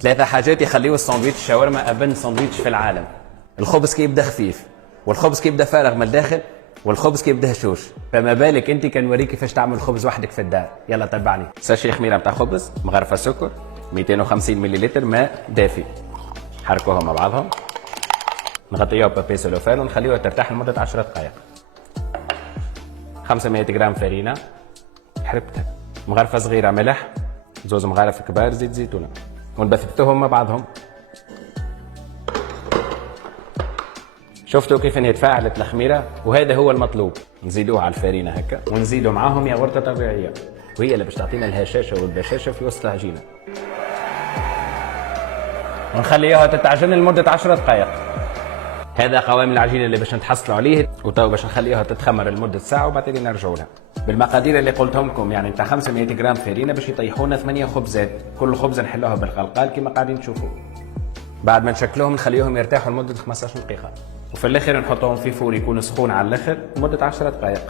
ثلاثة حاجات يخليوا الساندويتش شاورما أبن ساندويتش في العالم. الخبز كي يبدا خفيف، والخبز كي يبدا فارغ من الداخل، والخبز كي يبدا هشوش. فما بالك انت كنوريك كيفاش تعمل خبز وحدك في الدار. يلا تبعني. ساشي خميره نتاع خبز، مغرفه سكر، 250 ملل ماء دافي. حركوهم مع بعضهم. نغطيوها ببابي سلوفان ونخليوها ترتاح لمده 10 دقائق. 500 جرام فرينه حربتها، مغرفه صغيره ملح، زوز مغارف كبار زيت زيتونه، ونبثبثوهم مع بعضهم. شفتوا كيف انها تفاعلت الخميره؟ وهذا هو المطلوب. نزيدوها على الفرينه هكا، ونزيدوا معاهم ياغورته طبيعيه، وهي اللي باش تعطينا الهشاشه والبشاشه في وسط العجينه. ونخليها تتعجن لمده 10 دقائق. هذا قوام العجينه اللي باش نتحصلوا عليه، وتو باش نخليها تتخمر لمده ساعه وبعدين نرجعوا لها. بالمقادير اللي قلتهم لكم، يعني نتاع 500 جرام فرينه باش يطيحونا 8 خبزات، كل خبزه نحلوها بالخلقال كما قاعدين تشوفوا. بعد ما نشكلوهم نخليهم يرتاحوا لمده 15 دقيقه، وفي الاخر نحطهم في فور يكون سخون على الاخر لمده 10 دقائق.